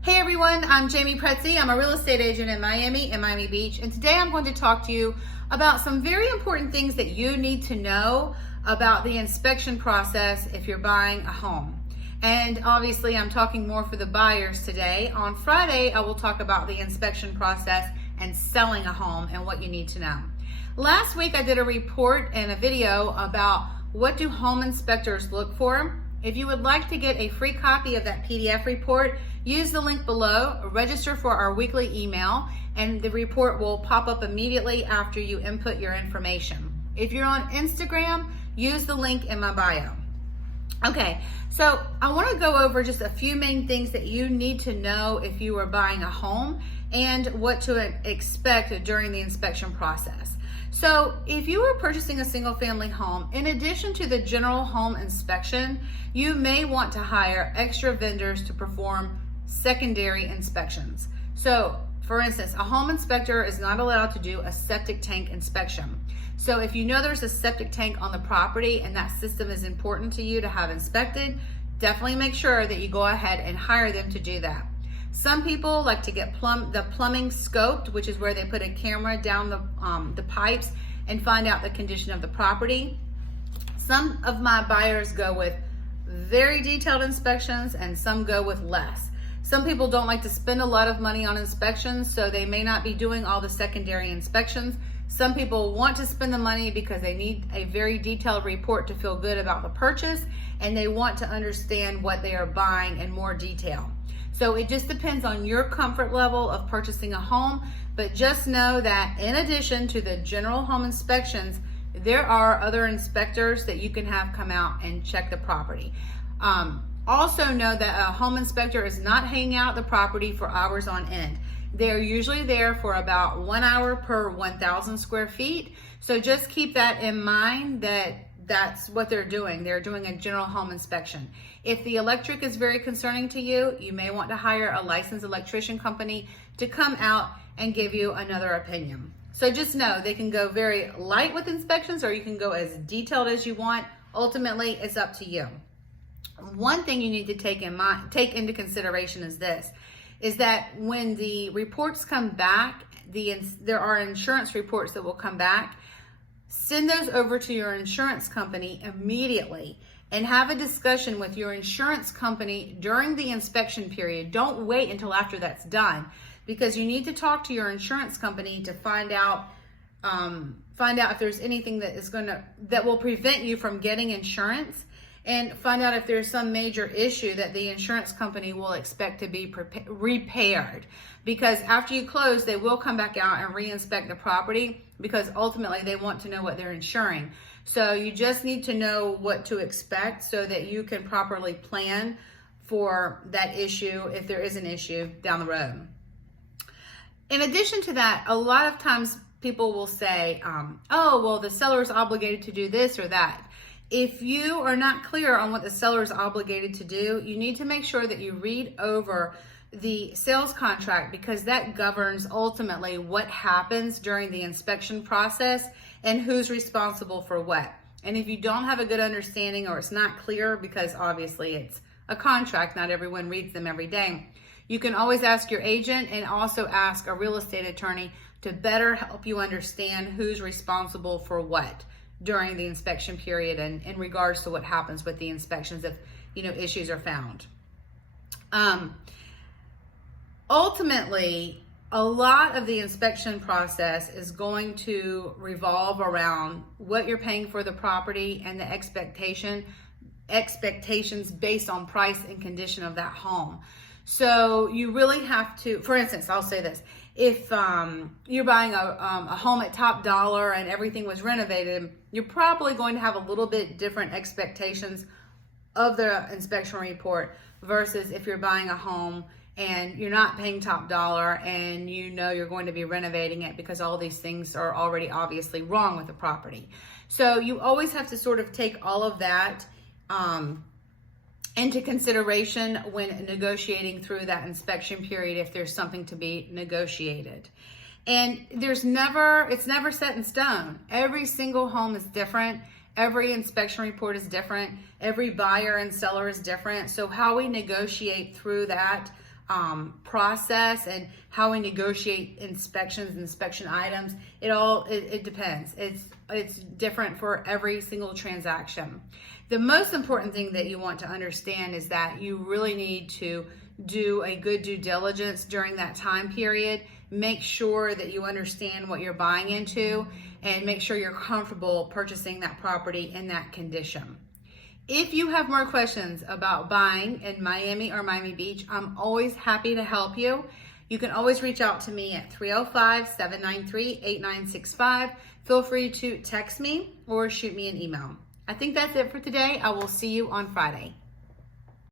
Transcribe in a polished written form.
Hey everyone, I'm Jamie Pretzi. I'm a real estate agent in Miami and Miami Beach, and today I'm going to talk to you about some very important things that you need to know about the inspection process if you're buying a home. And obviously I'm talking more for the buyers today. On Friday, I will talk about the inspection process and selling a home and what you need to know. Last week I did a report and a video about what do home inspectors look for. If you would like to get a free copy of that PDF report, use the link below, register for our weekly email, and the report will pop up immediately after you input your information. If you're on Instagram, use the link in my bio. Okay, so I want to go over just a few main things that you need to know if you are buying a home and what to expect during the inspection process. So if you are purchasing a single family home, in addition to the general home inspection, you may want to hire extra vendors to perform secondary inspections. So for instance, a home inspector is not allowed to do a septic tank inspection. So if you know there's a septic tank on the property and that system is important to you to have inspected, definitely make sure that you go ahead and hire them to do that. Some people like to get the plumbing scoped, which is where they put a camera down the pipes and find out the condition of the property. Some of my buyers go with very detailed inspections and some go with less. Some people don't like to spend a lot of money on inspections, so they may not be doing all the secondary inspections. Some people want to spend the money because they need a very detailed report to feel good about the purchase, and they want to understand what they are buying in more detail. So it just depends on your comfort level of purchasing a home, but just know that in addition to the general home inspections, there are other inspectors that you can have come out and check the property. Also know that a home inspector is not hanging out the property for hours on end. They're usually there for about 1 hour per 1,000 square feet. So just keep that in mind that that's what they're doing. They're doing a general home inspection. If the electric is very concerning to you, you may want to hire a licensed electrician company to come out and give you another opinion. So just know they can go very light with inspections or you can go as detailed as you want. Ultimately, it's up to you. One thing you need to take into consideration is this, is that when the reports come back, there are insurance reports that will come back. Send those over to your insurance company immediately and have a discussion with your insurance company during the inspection period. Don't wait until after that's done, because you need to talk to your insurance company to find out if there's anything that will prevent you from getting insurance, and find out if there's some major issue that the insurance company will expect to be repaired. Because after you close, they will come back out and re-inspect the property, because ultimately they want to know what they're insuring. So you just need to know what to expect so that you can properly plan for that issue if there is an issue down the road. In addition to that, a lot of times people will say, oh, well, the seller is obligated to do this or that. If you are not clear on what the seller is obligated to do, you need to make sure that you read over the sales contract, because that governs ultimately what happens during the inspection process and who's responsible for what. And if you don't have a good understanding or it's not clear, because obviously it's a contract, not everyone reads them every day, you can always ask your agent and also ask a real estate attorney to better help you understand who's responsible for what during the inspection period and in regards to what happens with the inspections if issues are found. Ultimately, a lot of the inspection process is going to revolve around what you're paying for the property and the expectations based on price and condition of that home. So you really have to, for instance, I'll say this. If you're buying a home at top dollar and everything was renovated, you're probably going to have a little bit different expectations of the inspection report versus if you're buying a home and you're not paying top dollar and you're going to be renovating it, because all these things are already obviously wrong with the property. So you always have to sort of take all of that into consideration when negotiating through that inspection period if there's something to be negotiated. And it's never set in stone. Every single home is different. Every inspection report is different. Every buyer and seller is different. So how we negotiate through that process and how we negotiate inspections and inspection items. It depends. It's different for every single transaction. The most important thing that you want to understand is that you really need to do a good due diligence during that time period. Make sure that you understand what you're buying into and make sure you're comfortable purchasing that property in that condition. If you have more questions about buying in Miami or Miami Beach, I'm always happy to help you. You can always reach out to me at 305-793-8965. Feel free to text me or shoot me an email. I think that's it for today. I will see you on Friday.